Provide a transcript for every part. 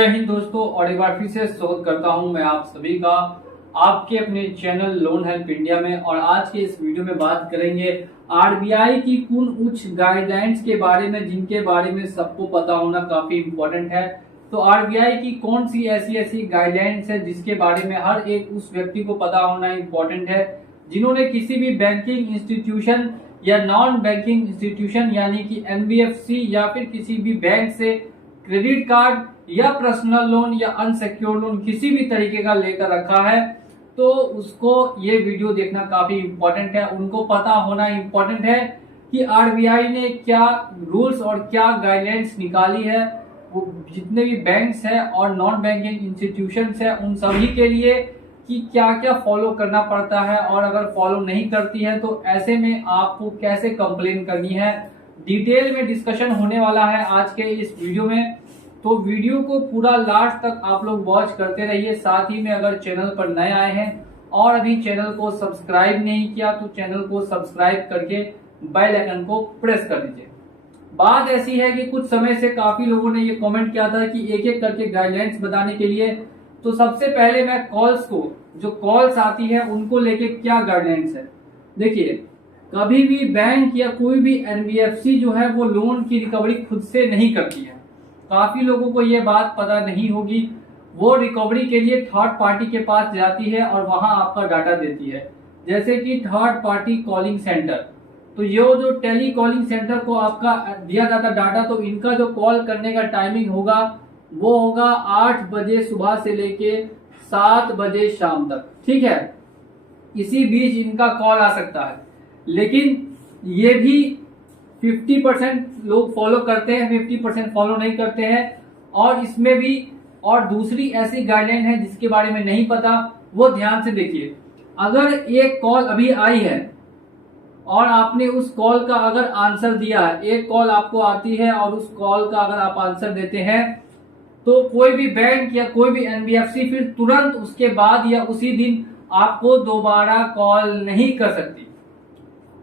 जय हिंद दोस्तों, और एक बार फिर से स्वागत करता हूं मैं आप सभी का आपके अपने चैनल लोन हेल्प इंडिया में। और आज के इस वीडियो में बात करेंगे आरबीआई की कुछ उच्च गाइडलाइंस के बारे में, जिनके बारे में सबको पता होना काफी इम्पोर्टेंट है। तो आरबीआई की कौन सी ऐसी गाइडलाइंस है जिसके बारे में हर एक उस व्यक्ति को पता होना इम्पोर्टेंट है, जिन्होंने किसी भी बैंकिंग इंस्टीट्यूशन या नॉन बैंकिंग इंस्टीट्यूशन यानी कि एनबीएफसी या फिर किसी भी बैंक से क्रेडिट कार्ड या पर्सनल लोन या अनसिक्योर्ड लोन किसी भी तरीके का लेकर रखा है, तो उसको ये वीडियो देखना काफी इम्पोर्टेंट है। उनको पता होना इम्पोर्टेंट है कि आरबीआई ने क्या रूल्स और क्या गाइडलाइंस निकाली है, वो जितने भी बैंक्स हैं और नॉन बैंकिंग इंस्टीट्यूशंस हैं उन सभी के लिए कि क्या क्या फॉलो करना पड़ता है, और अगर फॉलो नहीं करती है तो ऐसे में आपको कैसे कंप्लेन करनी है। डिटेल में डिस्कशन होने वाला है आज के इस वीडियो में, तो वीडियो को पूरा लास्ट तक आप लोग वॉच करते रहिए। साथ ही में अगर चैनल पर नए आए हैं और अभी चैनल को सब्सक्राइब नहीं किया तो चैनल को सब्सक्राइब करके बेल आइकन को प्रेस कर दीजिए। बात ऐसी है कि कुछ समय से काफी लोगों ने ये कमेंट किया था कि एक एक करके गाइडलाइंस बताने के लिए, तो सबसे पहले मैं कॉल्स को, जो कॉल्स आती है उनको लेके क्या गाइडलाइंस है। देखिए, कभी भी बैंक या कोई भी एनबीएफसी जो है वो लोन की रिकवरी खुद से नहीं करती है। काफी लोगों को ये बात पता नहीं होगी। वो रिकवरी के लिए थर्ड पार्टी के पास जाती है और वहां आपका डाटा देती है, जैसे कि थर्ड पार्टी कॉलिंग सेंटर। तो ये जो टेली कॉलिंग सेंटर को आपका दिया जाता डाटा, तो इनका जो कॉल करने का टाइमिंग होगा वो होगा 8 बजे सुबह से लेके 7 बजे शाम तक, ठीक है। इसी बीच इनका कॉल आ सकता है, लेकिन ये भी 50% लोग फॉलो करते हैं, 50% फॉलो नहीं करते हैं। और इसमें भी और दूसरी ऐसी गाइडलाइन है जिसके बारे में नहीं पता, वो ध्यान से देखिए। अगर एक कॉल अभी आई है और आपने उस कॉल का अगर आंसर दिया है, एक कॉल आपको आती है और उस कॉल का अगर आप आंसर देते हैं, तो कोई भी बैंक या कोई भी एनबीएफसी फिर तुरंत उसके बाद या उसी दिन आपको दोबारा कॉल नहीं कर सकती।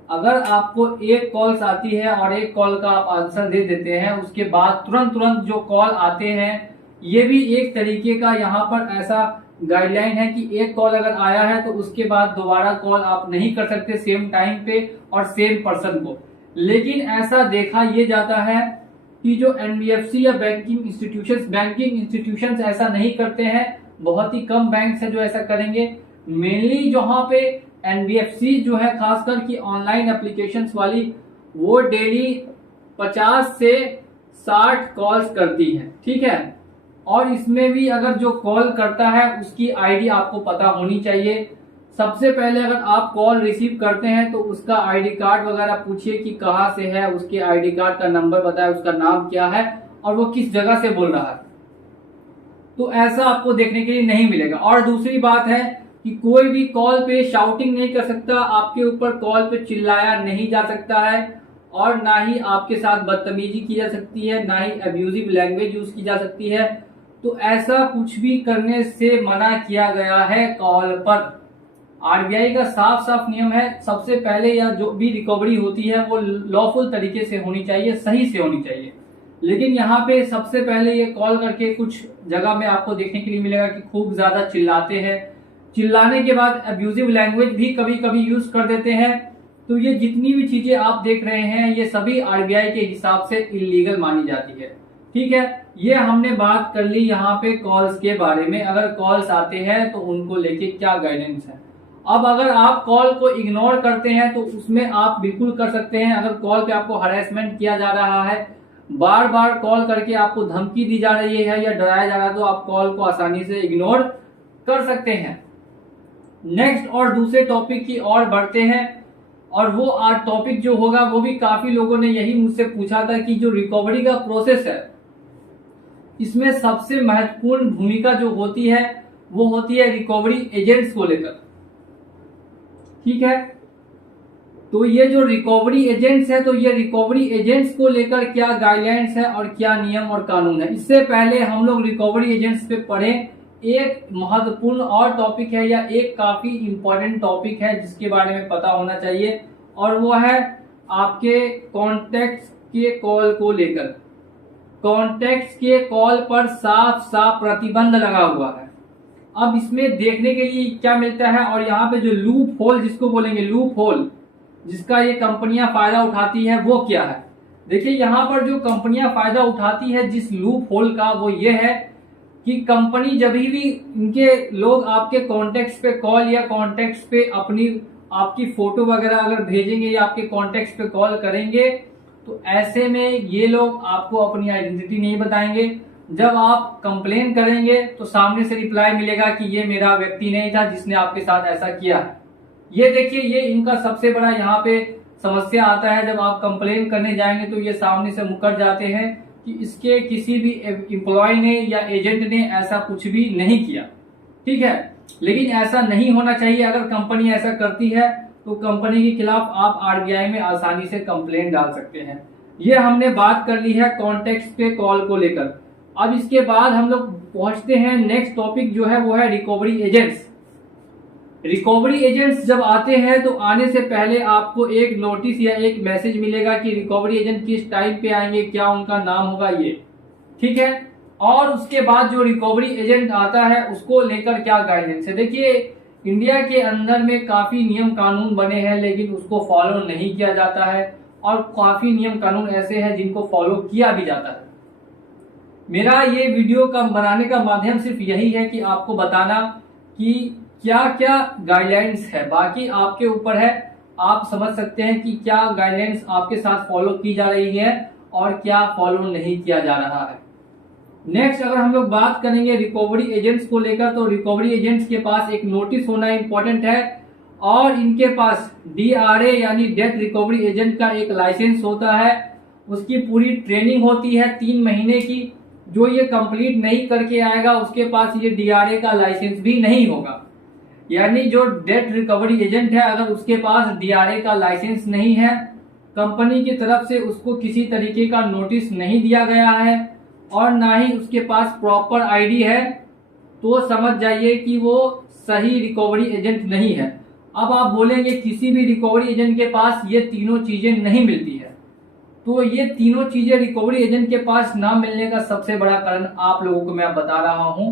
अगर आपको एक कॉल्स आती है और एक कॉल का आप आंसर दे देते हैं, उसके बाद तुरंत जो कॉल आते हैं, ये भी एक तरीके का यहाँ पर ऐसा गाइडलाइन है कि एक कॉल अगर आया है तो उसके बाद दोबारा कॉल आप नहीं कर सकते सेम टाइम पे और सेम पर्सन को। लेकिन ऐसा देखा ये जाता है कि जो एनबीएफसी या बैंकिंग इंस्टीट्यूशंस ऐसा नहीं करते हैं। बहुत ही कम बैंक है जो ऐसा करेंगे। मेनली जहाँ पे एनबीएफसी जो है खासकर कि ऑनलाइन एप्लीकेशंस वाली, वो डेली 50 से 60 कॉल्स करती है, ठीक है। और इसमें भी अगर जो कॉल करता है उसकी आईडी आपको पता होनी चाहिए। सबसे पहले अगर आप कॉल रिसीव करते हैं तो उसका आईडी कार्ड वगैरह पूछिए कि कहाँ से है, उसके आईडी कार्ड का नंबर बताए, उसका नाम क्या है और वो किस जगह से बोल रहा है। तो ऐसा आपको देखने के लिए नहीं मिलेगा। और दूसरी बात है कि कोई भी कॉल पे शाउटिंग नहीं कर सकता, आपके ऊपर कॉल पे चिल्लाया नहीं जा सकता है, और ना ही आपके साथ बदतमीजी की जा सकती है, ना ही अब्यूजिव लैंग्वेज यूज की जा सकती है। तो ऐसा कुछ भी करने से मना किया गया है कॉल पर। आरबीआई का साफ साफ नियम है, सबसे पहले या जो भी रिकवरी होती है वो लॉफुल तरीके से होनी चाहिए, सही से होनी चाहिए। लेकिन यहाँ पे सबसे पहले ये कॉल करके कुछ जगह में आपको देखने के लिए मिलेगा कि खूब ज्यादा चिल्लाते हैं। चिल्लाने के बाद अब्यूजिव लैंग्वेज भी कभी कभी यूज कर देते हैं। तो ये जितनी भी चीजें आप देख रहे हैं ये सभी आरबीआई के हिसाब से इलीगल मानी जाती है, ठीक है। ये हमने बात कर ली यहाँ पे कॉल्स के बारे में। अगर कॉल्स आते हैं तो उनको लेके क्या गाइडेंस है। अब अगर आप कॉल को इग्नोर करते हैं तो उसमें आप बिल्कुल कर सकते हैं। अगर कॉल पे आपको हरेसमेंट किया जा रहा है, बार बार कॉल करके आपको धमकी दी जा रही है या डराया जा रहा है, तो आप कॉल को आसानी से इग्नोर कर सकते हैं। नेक्स्ट और दूसरे टॉपिक की ओर बढ़ते हैं, और वो आज टॉपिक जो होगा वो भी काफी लोगों ने यही मुझसे पूछा था कि जो रिकवरी का प्रोसेस है, इसमें सबसे महत्वपूर्ण भूमिका जो होती है वो होती है रिकवरी एजेंट्स को लेकर, ठीक है। तो ये जो रिकवरी एजेंट्स है, तो ये रिकवरी एजेंट्स को लेकर क्या गाइडलाइंस है और क्या नियम और कानून है। इससे पहले हम लोग रिकवरी एजेंट्स पे पढ़ें। एक महत्वपूर्ण और टॉपिक है या एक काफी इंपॉर्टेंट टॉपिक है जिसके बारे में पता होना चाहिए, और वो है आपके कॉन्टेक्ट के कॉल को लेकर। कॉन्टैक्ट्स के कॉल पर साफ साफ प्रतिबंध लगा हुआ है। अब इसमें देखने के लिए क्या मिलता है, और यहाँ पे जो लूप होल जिसको बोलेंगे, लूप होल जिसका ये कंपनियां फायदा उठाती है वो क्या है। देखिए यहाँ पर जो कंपनियां फायदा उठाती है जिस लूप होल का, वो ये है कि कंपनी जब भी इनके लोग आपके कॉन्टेक्ट्स पे कॉल या कॉन्टेक्ट्स पे आपकी फोटो वगैरह अगर भेजेंगे या आपके कॉन्टेक्ट्स पे कॉल करेंगे, तो ऐसे में ये लोग आपको अपनी आइडेंटिटी नहीं बताएंगे। जब आप कंप्लेन करेंगे तो सामने से रिप्लाई मिलेगा कि ये मेरा व्यक्ति नहीं था जिसने आपके साथ ऐसा किया है। ये देखिए, ये इनका सबसे बड़ा यहाँ पे समस्या आता है। जब आप कंप्लेन करने जाएंगे तो ये सामने से मुकर जाते हैं कि इसके किसी भी एम्प्लॉय ने या एजेंट ने ऐसा कुछ भी नहीं किया। ठीक है, लेकिन ऐसा नहीं होना चाहिए। अगर कंपनी ऐसा करती है तो कंपनी के खिलाफ आप आरबीआई में आसानी से कंप्लेन डाल सकते हैं। ये हमने बात कर ली है कॉन्टेक्ट्स पे कॉल को लेकर। अब इसके बाद हम लोग पहुंचते हैं नेक्स्ट टॉपिक जो है वो है रिकवरी एजेंट्स। रिकवरी एजेंट्स जब आते हैं तो आने से पहले आपको एक नोटिस या एक मैसेज मिलेगा कि रिकवरी एजेंट किस टाइम पे आएंगे, क्या उनका नाम होगा ये। ठीक है, और उसके बाद जो रिकवरी एजेंट आता है उसको लेकर क्या गाइडेंस है। देखिए इंडिया के अंदर में काफी नियम कानून बने हैं लेकिन उसको फॉलो नहीं किया जाता है, और काफी नियम कानून ऐसे हैं जिनको फॉलो किया भी जाता है। मेरा ये वीडियो का बनाने का माध्यम सिर्फ यही है कि आपको बताना कि क्या क्या गाइडलाइंस है। बाकी आपके ऊपर है, आप समझ सकते हैं कि क्या गाइडलाइंस आपके साथ फॉलो की जा रही है और क्या फॉलो नहीं किया जा रहा है। नेक्स्ट अगर हम लोग बात करेंगे रिकवरी एजेंट्स को लेकर, तो रिकवरी एजेंट्स के पास एक नोटिस होना इंपॉर्टेंट है, और इनके पास DRA यानी डेथ रिकवरी एजेंट का एक लाइसेंस होता है। उसकी पूरी ट्रेनिंग होती है 3 महीने की। जो ये कंप्लीट नहीं करके आएगा उसके पास ये DRA का लाइसेंस भी नहीं होगा। यानी जो डेथ रिकवरी एजेंट है अगर उसके पास DRA का लाइसेंस नहीं है, कंपनी की तरफ से उसको किसी तरीके का नोटिस नहीं दिया गया है, और ना ही उसके पास प्रॉपर ID है, तो समझ जाइए कि वो सही रिकवरी एजेंट नहीं है। अब आप बोलेंगे किसी भी रिकवरी एजेंट के पास ये तीनों चीजें नहीं मिलती है, तो ये तीनों चीजें रिकवरी एजेंट के पास ना मिलने का सबसे बड़ा कारण आप लोगों को मैं बता रहा हूं।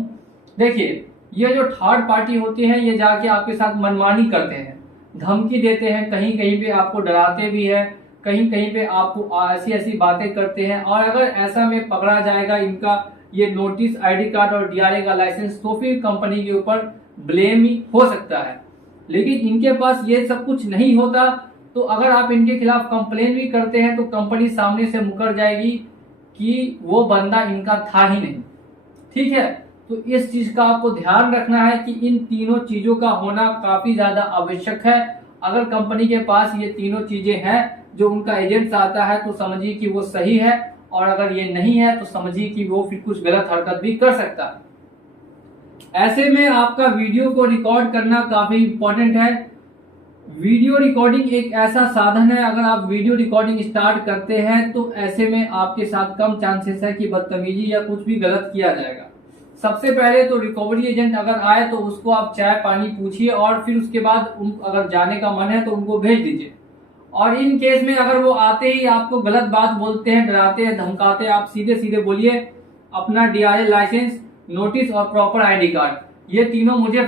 देखिए ये जो थर्ड पार्टी होते हैं ये जाके आपके साथ मनमानी करते हैं, धमकी देते हैं, कहीं कहीं पे आपको डराते भी है, कहीं कहीं पे आपको ऐसी ऐसी बातें करते हैं। और अगर ऐसा में पकड़ा जाएगा इनका ये नोटिस, ID कार्ड और DRA का लाइसेंस, तो फिर कंपनी के ऊपर ब्लेम ही हो सकता है। लेकिन इनके पास ये सब कुछ नहीं होता, तो अगर आप इनके खिलाफ कंप्लेन भी करते हैं तो कंपनी सामने से मुकर जाएगी कि वो बंदा इनका था ही नहीं। ठीक है, तो इस चीज का आपको ध्यान रखना है कि इन तीनों चीजों का होना काफी ज्यादा आवश्यक है। अगर कंपनी के पास ये तीनों चीजें हैं, जो उनका एजेंट आता है, तो समझिए कि वो सही है, और अगर ये नहीं है तो समझिए कि वो फिर कुछ गलत हरकत भी कर सकता है। ऐसे में आपका वीडियो को रिकॉर्ड करना काफी इंपॉर्टेंट है। वीडियो रिकॉर्डिंग एक ऐसा साधन है, अगर आप वीडियो रिकॉर्डिंग स्टार्ट करते हैं तो ऐसे में आपके साथ कम चांसेस है कि बदतमीजी या कुछ भी गलत किया जाएगा। सबसे पहले तो रिकवरी एजेंट अगर आए तो उसको आप चाय पानी पूछिए, और फिर उसके बाद अगर जाने का मन है तो उनको भेज दीजिए। और इन केस में अगर वो आते ही आपको गलत बात बोलते हैं, डराते हैं, धमकाते हैं, आप सीधे सीधे बोलिए अपना DRA लाइसेंस, नोटिस और प्रॉपर ID कार्ड, ये तीनों मुझे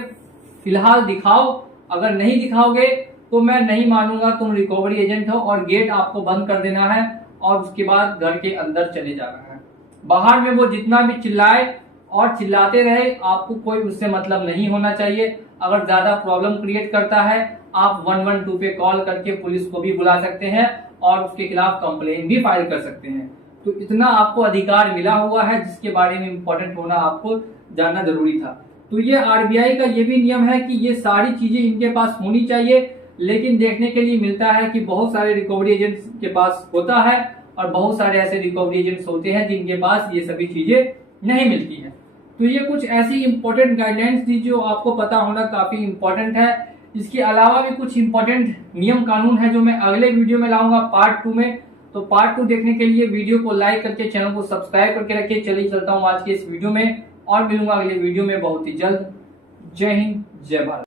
फिलहाल दिखाओ। अगर नहीं दिखाओगे तो मैं नहीं मानूंगा तुम रिकवरी एजेंट हो, और गेट आपको बंद कर देना है, और उसके बाद घर के अंदर चले जाना है। बाहर में वो जितना भी चिल्लाए और चिल्लाते रहे, आपको कोई उससे मतलब नहीं होना चाहिए। अगर ज्यादा प्रॉब्लम क्रिएट करता है आप 112 पे कॉल करके पुलिस को भी बुला सकते हैं और उसके खिलाफ कंप्लेन भी फाइल कर सकते हैं। तो इतना आपको अधिकार मिला हुआ है जिसके बारे में इम्पोर्टेंट होना आपको जानना जरूरी था। तो ये RBI का ये भी नियम है कि ये सारी चीजें इनके पास होनी चाहिए, लेकिन देखने के लिए मिलता है कि बहुत सारे रिकवरी एजेंट्स के पास होता है, और बहुत सारे ऐसे रिकवरी एजेंट्स होते हैं जिनके पास ये सभी चीजें नहीं मिलती है। तो ये कुछ ऐसी इंपॉर्टेंट गाइडलाइंस थी जो आपको पता होना काफी इंपॉर्टेंट है। इसके अलावा भी कुछ इंपॉर्टेंट नियम कानून है जो मैं अगले वीडियो में लाऊंगा पार्ट 2 में। तो पार्ट 2 देखने के लिए वीडियो को लाइक करके चैनल को सब्सक्राइब करके रखिए। चलिए चलता हूँ आज के इस वीडियो में, और मिलूंगा अगले वीडियो में बहुत ही जल्द। जय हिंद, जय भारत।